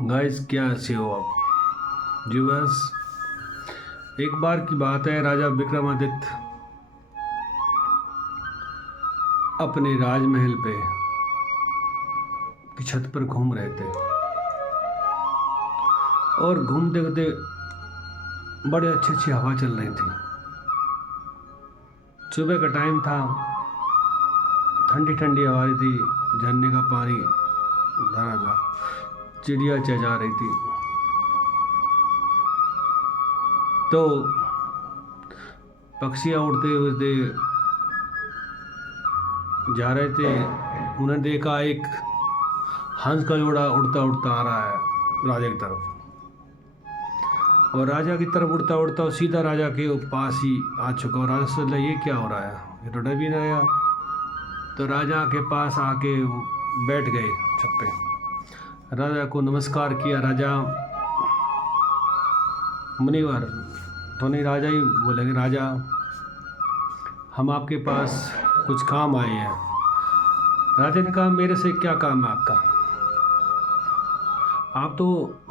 Guys क्या ऐसे हो आप जी। बस एक बार की बात है, राजा विक्रमादित्य अपने राजमहल पे की छत पर घूम रहे थे और घूमते घूमते बड़े अच्छी अच्छी हवा चल रही थी। सुबह का टाइम था, ठंडी ठंडी हवा रही थी, झरने का पानी धरा था, चिड़िया चहचहा रही थी। तो पक्षियाँ उड़ते उड़ते जा रहे थे। उन्हें देखा एक हंस का जोड़ा उड़ता उड़ता आ रहा है राजा की तरफ, और राजा की तरफ उड़ता उड़ता और सीधा राजा के पास ही आ चुका। और राजा से बोला, ये क्या हो रहा है, ये तो डर भी नहीं आया। तो राजा के पास आके बैठ गए छत पे, राजा को नमस्कार किया। राजा मुनिवर तो नहीं, राजा ही बोलेंगे, राजा हम आपके पास कुछ काम आए हैं। राजा ने कहा, मेरे से क्या काम है आपका, आप तो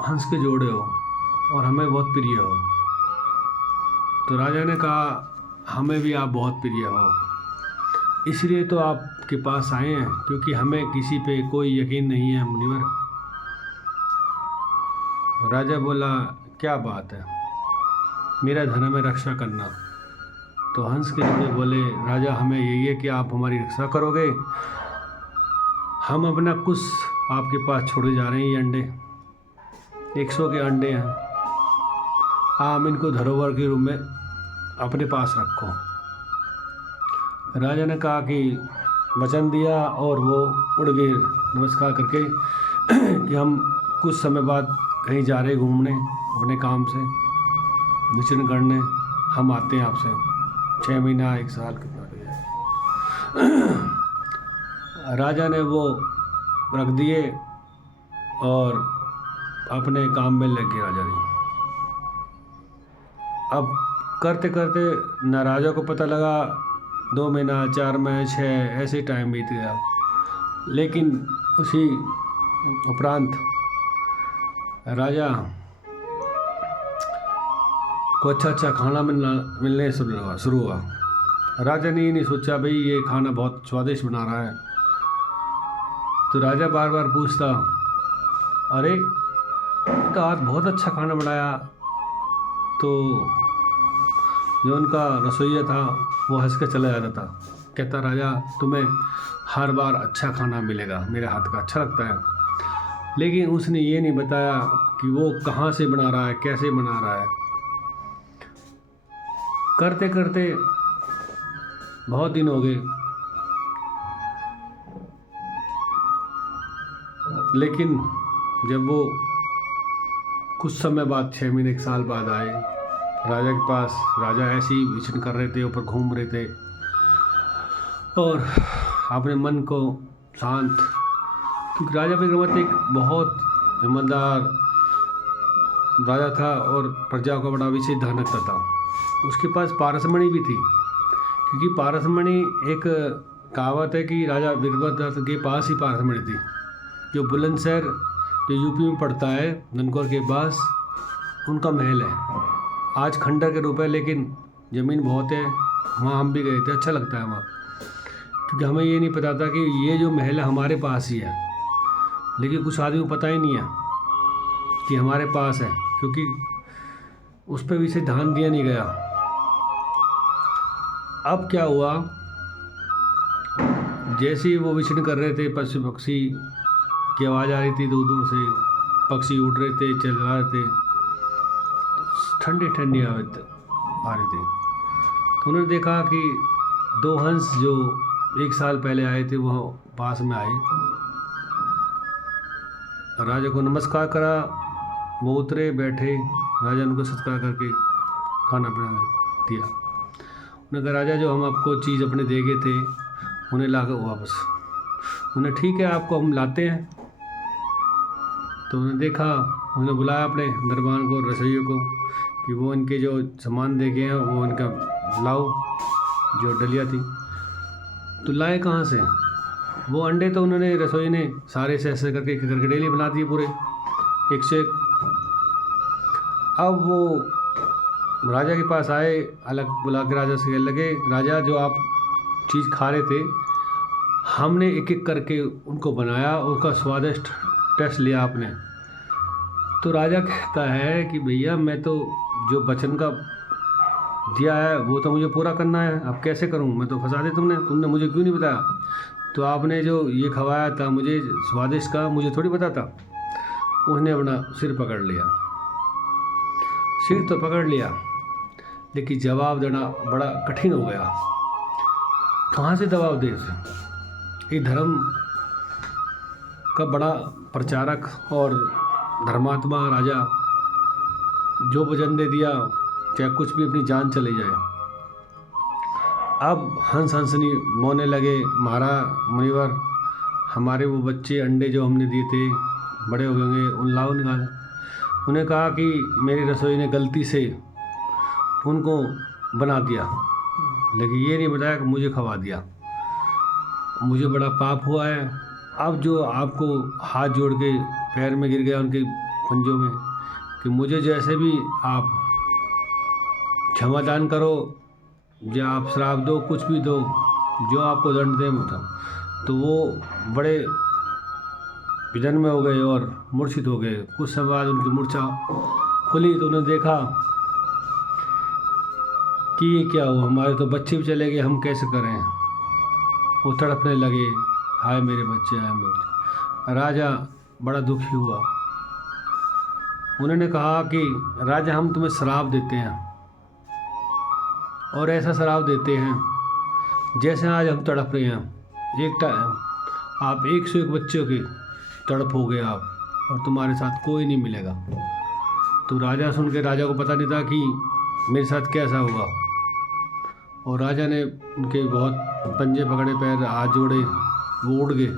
हंस के जोड़े हो और हमें बहुत प्रिय हो। तो राजा ने कहा, हमें भी आप बहुत प्रिय हो, इसलिए तो आपके पास आए हैं, क्योंकि हमें किसी पे कोई यकीन नहीं है मुनिवर। राजा बोला, क्या बात है, मेरा धर्म है रक्षा करना। तो हंस के जोड़े बोले, राजा हमें यही है कि आप हमारी रक्षा करोगे। हम अपना कुछ आपके पास छोड़े जा रहे हैं, ये अंडे 100 के अंडे हैं, आप इनको धरोहर के रूप में अपने पास रखो। राजा ने कहा कि वचन दिया, और वो उड़ गए नमस्कार करके कि हम कुछ समय बाद कहीं जा रहे घूमने अपने काम से, विचरण करने, हम आते हैं आपसे 6 महीना 1 साल कितना भी है। राजा ने वो रख दिए और अपने काम में लग गए राजा जी। अब करते करते न राजा को पता लगा, 2 महीना 4 महीने 6 ऐसे टाइम बीत गया। लेकिन उसी उपरांत राजा को अच्छा अच्छा खाना मिलने शुरू हुआ। राजा ने ये नहीं सोचा भाई ये खाना बहुत स्वादिष्ट बना रहा है। तो राजा बार बार पूछता, अरे ये तो आज बहुत अच्छा खाना बनाया। तो जो उनका रसोइया था वो हंस के चला जाता था, कहता, राजा तुम्हें हर बार अच्छा खाना मिलेगा, मेरे हाथ का अच्छा लगता है। लेकिन उसने ये नहीं बताया कि वो कहाँ से बना रहा है, कैसे बना रहा है। करते करते बहुत दिन हो गए, लेकिन जब वो कुछ समय बाद 6 महीने 1 साल बाद आए राजा के पास, राजा ऐसे ही विचरण कर रहे थे, ऊपर घूम रहे थे और अपने मन को शांत, क्योंकि राजा विक्रमादित्य एक बहुत ईमानदार राजा था और प्रजा का बड़ा विशेष ध्यान रखता था। उसके पास पारसमणि भी थी, क्योंकि पारसमणि एक कहावत है कि राजा विक्रमादित्य के पास ही पारसमणि थी, जो बुलंदशहर जो यूपी में पड़ता है, ननकौर के पास उनका महल है। आज खंडर के रूप है, लेकिन ज़मीन बहुत है। वहाँ हम भी गए थे, अच्छा लगता है वहाँ, क्योंकि हमें ये नहीं पता था कि ये जो महल है हमारे पास ही है। लेकिन कुछ आदमी को पता ही नहीं है कि हमारे पास है, क्योंकि उस पर विशेष ध्यान दिया नहीं गया। अब क्या हुआ, जैसे ही वो विचरण कर रहे थे, पशु पक्षी की आवाज़ आ रही थी, दूर दूर से पक्षी उड़ रहे थे, चल रहे थे, ठंडी ठंडी हवा आ रही थी। तो उन्होंने देखा कि 2 हंस जो 1 साल पहले आए थे वो पास में आए। राजा को नमस्कार करा, वो उतरे, बैठे, राजा उनको सत्कार करके खाना बना दिया। उन्होंने कहा, राजा जो हम आपको चीज़ अपने दे गए थे उन्हें ला कर वापस। उन्हें, ठीक है आपको हम लाते हैं। तो उन्होंने देखा, उन्होंने बुलाया अपने दरबान को, रसोइयों को, कि वो इनके जो सामान दे गए हैं वो इनका लाओ, जो डलिया थी। तो लाए कहाँ से वो अंडे? तो उन्होंने रसोई ने सारे से ऐसे करके डेली बना दिए पूरे, 101। अब वो राजा के पास आए, अलग बुला के राजा से कहने लगे, राजा जो आप चीज़ खा रहे थे हमने एक एक करके उनको बनाया, उसका स्वादिष्ट टेस्ट लिया आपने। तो राजा कहता है कि भैया मैं तो जो वचन का दिया है वो तो मुझे पूरा करना है, अब कैसे करूं, मैं तो फंसा दे तुमने मुझे क्यों नहीं बताया। तो आपने जो ये खवाया था मुझे स्वादिष्ट का, मुझे थोड़ी पता था। उसने अपना सिर पकड़ लिया, सिर तो पकड़ लिया लेकिन जवाब देना बड़ा कठिन हो गया। कहाँ से जवाब दे उसे। ये धर्म का बड़ा प्रचारक और धर्मात्मा राजा जो वचन दे दिया चाहे कुछ भी अपनी जान चली जाए। अब हंस हंसनी मोने लगे, मुनिवर हमारे वो बच्चे अंडे जो हमने दिए थे बड़े हो गए उन लाओ निकाल। उन्हें कहा कि मेरी रसोई ने गलती से उनको बना दिया, लेकिन ये नहीं बताया कि मुझे खवा दिया, मुझे बड़ा पाप हुआ है। अब जो आपको हाथ जोड़ के पैर में गिर गया उनके पंजों में कि मुझे जैसे भी आप क्षमादान करो, या आप श्राप दो, कुछ भी दो, जो आपको दंड दे मतलब। तो वो बड़े विजन में हो गए और मूर्छित हो गए। कुछ समय बाद उनकी मूर्छा खुली तो उन्होंने देखा कि ये क्या हुआ, हमारे तो बच्चे भी चले गए, हम कैसे करें। वो तड़पने लगे, हाय मेरे बच्चे, हाय मेरे बच्चे। राजा बड़ा दुखी हुआ। उन्होंने कहा कि राजा हम तुम्हें श्राप देते हैं और ऐसा श्राप देते हैं जैसे आज हम तड़प रहे हैं। एक टाइम आप 101 बच्चों के तड़प हो गए आप, और तुम्हारे साथ कोई नहीं मिलेगा। तो राजा सुन के, राजा को पता नहीं था कि मेरे साथ कैसा होगा, और राजा ने उनके बहुत पंजे पकड़े, पैर हाथ जोड़े, वो उड़ गए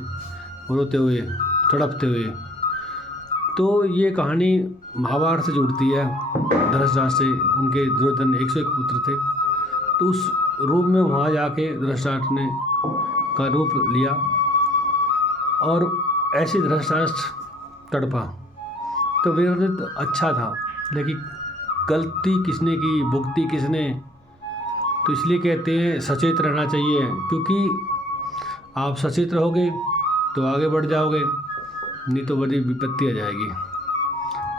रोते हुए, तड़पते हुए। तो ये कहानी महाभारत से जुड़ती है। धृतराष्ट्र से, उनके दुर्योधन 101 पुत्र थे, तो उस रूप में वहाँ जाके धृतराष्ट्र ने का रूप लिया और ऐसे धृतराष्ट्र तड़पा। तो वीरभद्र अच्छा था, लेकिन गलती किसने की, भुगती किसने। तो इसलिए कहते हैं सचेत रहना चाहिए, क्योंकि आप सचेत रहोगे तो आगे बढ़ जाओगे, नहीं तो बड़ी विपत्ति आ जाएगी।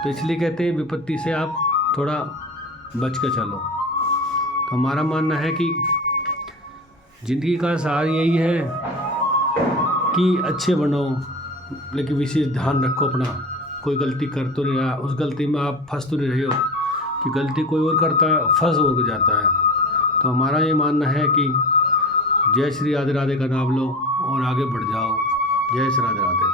तो इसलिए कहते हैं विपत्ति से आप थोड़ा बच के चलो। तो हमारा मानना है कि ज़िंदगी का सार यही है कि अच्छे बनो, लेकिन विशेष ध्यान रखो अपना, कोई गलती कर तो नहीं रहा, उस गलती में आप फंस तो नहीं रहे हो कि गलती कोई और करता है, फंस और जाता है। तो हमारा ये मानना है कि जय श्री राधे राधे का नाम लो और आगे बढ़ जाओ। जय श्री राधे राधे।